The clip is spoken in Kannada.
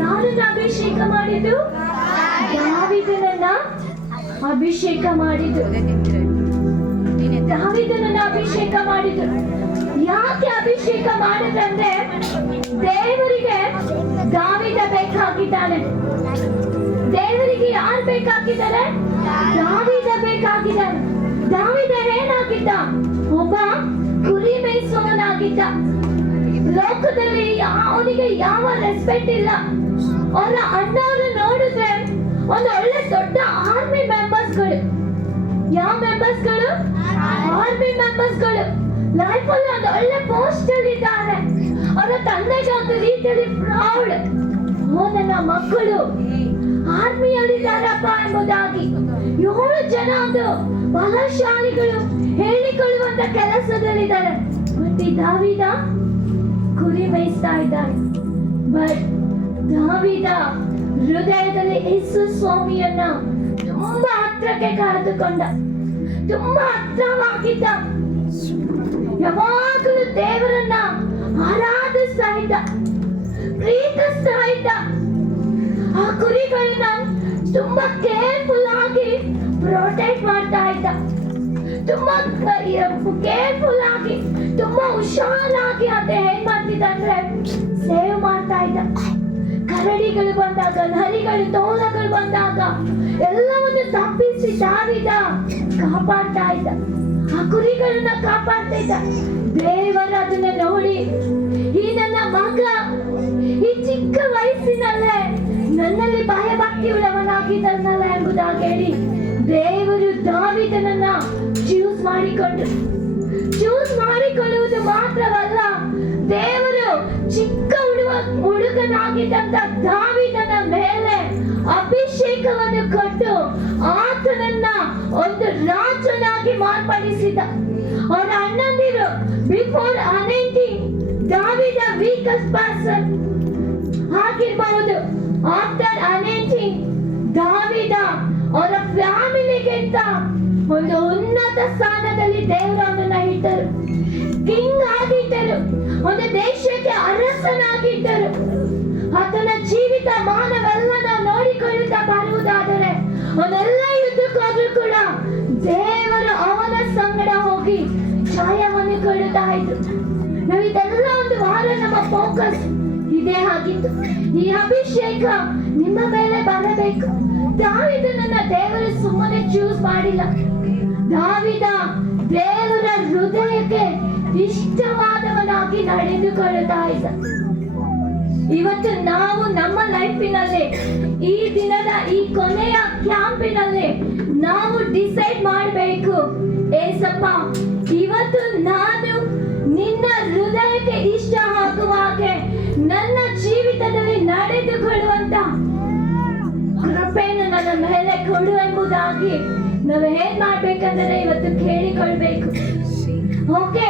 ಯಾರನ್ನ ಅಭಿಷೇಕ ಮಾಡಿದ್ದು? ದಾವೀದನನ್ನ ಅಭಿಷೇಕ ಮಾಡಿದ್ದು. ದಾವೀದನನ್ನ ಅಭಿಷೇಕ ಮಾಡಿದ್ರು. ಯಾಕೆ ಅಭಿಷೇಕ ಮಾಡಿದ್ರಂದ್ರೆ ದೇವರಿಗೆ ದಾವೀದ ಬೇಕಾಗಿದ್ದಾನೆ. ದೇವರಿಗೆ ಯಾರು ಬೇಕಾಗಿದ್ದಾರೆ? ದಾವೀದ ಬೇಕಾಗಿದ್ದಾನೆ. ದಾವೀದ ಏನಾಗಿದ್ದ? ಒಬ್ಬ ಕುರಿ ಮೇಯಿಸುವವನಾಗಿದ್ದ. ಲೋಕದಲ್ಲಿ ಅವನಿಗೆ ಯಾವ ರೆಸ್ಪೆಕ್ಟ್ ಇಲ್ಲ. ಅವರ ಅಣ್ಣವರು ನೋಡಿದ್ರೆ ಒಂದು ಒಳ್ಳೆ ದೊಡ್ಡ ಆರ್ಮಿ ಮೆಂಬರ್ಸ್ಗಳು. ಯಾವ ಮೆಂಬರ್ಸ್ಗಳು? ಆರ್ಮಿ ಮೆಂಬರ್ಸ್ಗಳು. ಲೈಫ್ ಅಲ್ಲಿ ಒಂದು ಒಳ್ಳೆ ಪೋಸ್ಟ್ ಅಲ್ಲಿ ಇದ್ದಾರೆ. ಅವರ ತಂದೆಗೆ ಒಂದು ರೀತಿಯಲ್ಲಿ ಪ್ರೌಡ್. ನನ್ನ ಮಕ್ಕಳು ಆರ್ಮಿಯಲ್ಲಿದ್ದಾರಪ್ಪ ಎಂಬುದಾಗಿ 7 ಜನ ಒಂದು ಬಲಶಾಲಿಗಳು ಹೇಳಿಕೊಳ್ಳುವಂತ ಕೆಲಸದಲ್ಲಿದ್ದಾರೆ. ಮತ್ತೆ ದಾವೀದ ಕುರಿ ಮೇಯಿಸ್ತಾ ಇದ್ದಾನೆ. ಬಟ್ ದಾವೀದ ಹೃದಯದಲ್ಲಿ ಯೇಸು ಸ್ವಾಮಿಯನ್ನ ತುಂಬಾ ಹತ್ರಕ್ಕೆ ಕರೆದುಕೊಂಡ. ತುಂಬಾ ಹತ್ರವಾಗಿದ್ದ. ಯಾವಾಗಲೂ ದೇವರನ್ನ ಆರಾಧಿಸ್ತಾ ಇದ್ದ, ಪ್ರೀತಿಸ್ತಾ ಇದ್ದ. ಆ ಕುರಿಗಳನ್ನ ತುಂಬಾ ಕೇರ್ಫುಲ್ ಆಗಿ ಪ್ರೊಟೆಕ್ಟ್ ಮಾಡ್ತಾ ಇದ್ದ. ತುಂಬಾ ಕೇರ್ಫುಲ್ ಆಗಿ, ತುಂಬಾ ಹುಷಾರಾಗಿ ಅದೇ ಏನ್ ಮಾಡ್ತಿದ್ದ ಅಂದ್ರೆ ಸೇವ್ ಮಾಡ್ತಾ ಇದ್ದ. ಕರಡಿಗಳು ಬಂದಾಗ, ನರಿಗಳು, ತೋಳಗಳು ಬಂದಾಗ ಎಲ್ಲವನ್ನು ತಪ್ಪಿಸಿ ದಾವೀದ ಕಾಪಾಡ್ತಾ ಇದ್ದ. ಆ ಕುರಿಗಳನ್ನ ಕಾಪಾಡ್ತಾ ಇದ್ದ. ದೇವರು ಅದನ್ನ ನೋಡಿ, ಈ ನನ್ನ ಮಗ ಈ ಚಿಕ್ಕ ವಯಸ್ಸಿನಲ್ಲೇ ನನ್ನಲ್ಲಿ ಭಯಭಕ್ತಿ ಉಳ್ಳವನಾಗಿದ್ದನಲ್ಲ ಎಂಬುದಾಗಿ ಹೇಳಿ ದೇವರು ದಾವೀದನನ್ನ ಚೂಸ್ ಮಾಡಿಕೊಳ್ಳುವುದು ಮಾತ್ರವಲ್ಲ, ದೇವರು ಚಿಕ್ಕ ಹುಡುಗನಾಗಿದ್ದಂತ ದಾವೀದನ ಮೇಲೆ ಅಭಿಷೇಕವನ್ನು ಕೊಟ್ಟು ಆತನನ್ನ ಒಂದು ರಾಜನಾಗಿ ಮಾರ್ಪಡಿಸಿದ. ಅವರ ಅಣ್ಣಂದಿರು ಬಿಫೋರ್ ಅನೇಟಿಂಗ್ ದಾವೀದ ವೀಕೆಸ್ಟ್ ಪರ್ಸನ್ ಆಗಿರಬಹುದು. ಆಫ್ಟರ್ ಅನೇಟಿಂಗ್ ದಾವೀದ ಅವರ ಫ್ಯಾಮಿಲಿಗಿಂತ ಒಂದು ಉನ್ನತ ಸ್ಥಾನದಲ್ಲಿ ದೇವರನ್ನ ಇಟ್ಟರು. ಕಿಂಗ್ ಆಗಿದ್ದರು. ಒಂದು ದೇಶಕ್ಕೆ ಅರಸನಾಗಿದ್ದರು. ಆತನ ಜೀವಿತ ಮಾನವೆಲ್ಲ ನಾವು ನೋಡಿಕೊಳ್ಳುತ್ತಾ ಬರುವುದಾದರೆ ಅವನೆಲ್ಲ ಯುದ್ಧಕ್ಕಾದ್ರೂ ಕೂಡ ದೇವರು ಅವನ ಸಂಗಡ ಹೋಗಿ ಜಯವನ್ನು ಕೊಡುತ್ತಾ ಇದ್ರು. ನಾವು ಇದೆಲ್ಲ ಒಂದು ವಾರ ನಮ್ಮ ಫೋಕಸ್ ಇದೇ ಆಗಿತ್ತು. ಈ ಅಭಿಷೇಕ ನಿಮ್ಮ ಮೇಲೆ ಬರಬೇಕು. ದಾವೀದನನ್ನ ದೇವರು ಸುಮ್ಮನೆ ಚೂಸ್ ಮಾಡಿಲ್ಲ. ದಾವೀದ ದೇವರ ಹೃದಯಕ್ಕೆ ಇಷ್ಟವಾದವನಾಗಿ ನಡೆದುಕೊಳ್ಳುತ್ತಾ ಇದ್ದ. ಇವತ್ತು ನಾವು ನಮ್ಮ ಲೈಫಿನಲ್ಲಿ ಈ ದಿನದ ಈ ಕೊನೆಯ ಕ್ಯಾಂಪಿನಲ್ಲಿ ನಾವು ಡಿಸೈಡ್ ಮಾಡಬೇಕು, ಏಸಪ್ಪ ಇವತ್ತು ನಾನು ನಿನ್ನ ಹೃದಯಕ್ಕೆ ಇಷ್ಟ ಆಗುವ ಹಾಗೆ ನನ್ನ ಜೀವಿತದಲ್ಲಿ ನಡೆದುಕೊಳ್ಳುವಂತ ಕೃಪೆಯನ್ನು ನನ್ನ ಮೇಲೆ ಕೊಡು ಎಂಬುದಾಗಿ ನಾವು ಏನ್ ಮಾಡ್ಬೇಕಂದ್ರೆ ಇವತ್ತು ಕೇಳಿಕೊಳ್ಬೇಕು. ಓಕೆ,